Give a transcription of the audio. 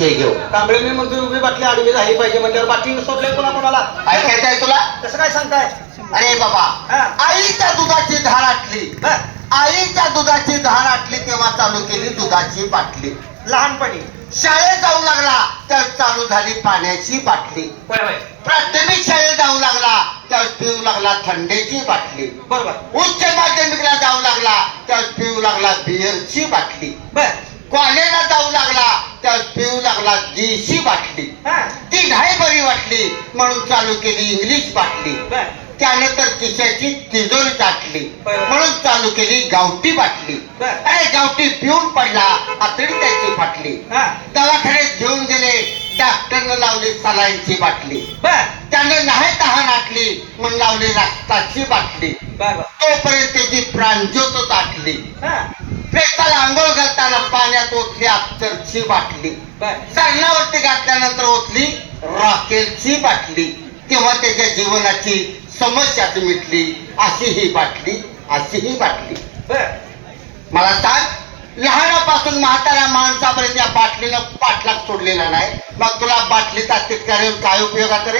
विषय घेऊ. कांबळे मी म्हणतो उभी बाटली आडवी झाली पाहिजे म्हणल्यावर बाटली सोडले कोणा कोणाला ऐकायचंय तुला? कसं काय सांगताय? अरे बाबा, हा. आईच्या दुधाची धार आटली. बर. आईच्या दुधाची धार आटली तेव्हा चालू केली दुधाची बाटली. लहानपणी शाळेत जाऊ लागला तर चालू झाली पाण्याची बाटली. होय होय प्राथमिक शाळेत जाऊ लागला तर पिऊ लागला थंडीची बाटली. बरोबर. उच्च माध्यमिकला जाऊ लागला तर पिऊ लागला बिअरची बाटली. बर. कॉलेजला जाऊ लागला तर पिऊ लागला देशी बाटली. हा. ती नाही बरी वाटली म्हणून चालू केली इंग्लिश बाटली. बर. त्यानंतर खिशाची तिजोरी टाकली बरं. म्हणून चालू केली गावठी बाटली. बरं. अरे गावठी पिऊन पडला, आतडी त्याची फाटली. हा. दवाखान्यात घेऊन गेले, डॉक्टरनं लावली सलाईनची बाटली. बर. त्यानं नाही तहान आटली म्हणून लावली रक्ताची बाटली. बर बर. तोपर्यंत त्याची प्राणज्योत ताटली. हा. प्रेताला आंघोळ घालताना पाण्यात ओतली अत्तरची बाटली. बर. सरणावरती घातल्यानंतर ओतली रॉकेलची बाटली. तेव्हा त्याच्या जीवनाची समस्याच मिटली. अशी ही बाटली, अशी ही बाटली. बर. मला सांग, लहानापासून म्हाताऱ्या माणसापर्यंत या बाटलीनं पाठलाग सोडलेला नाही. मग तुला बाटलीचा तितक्याने काय उपयोगाचा रे?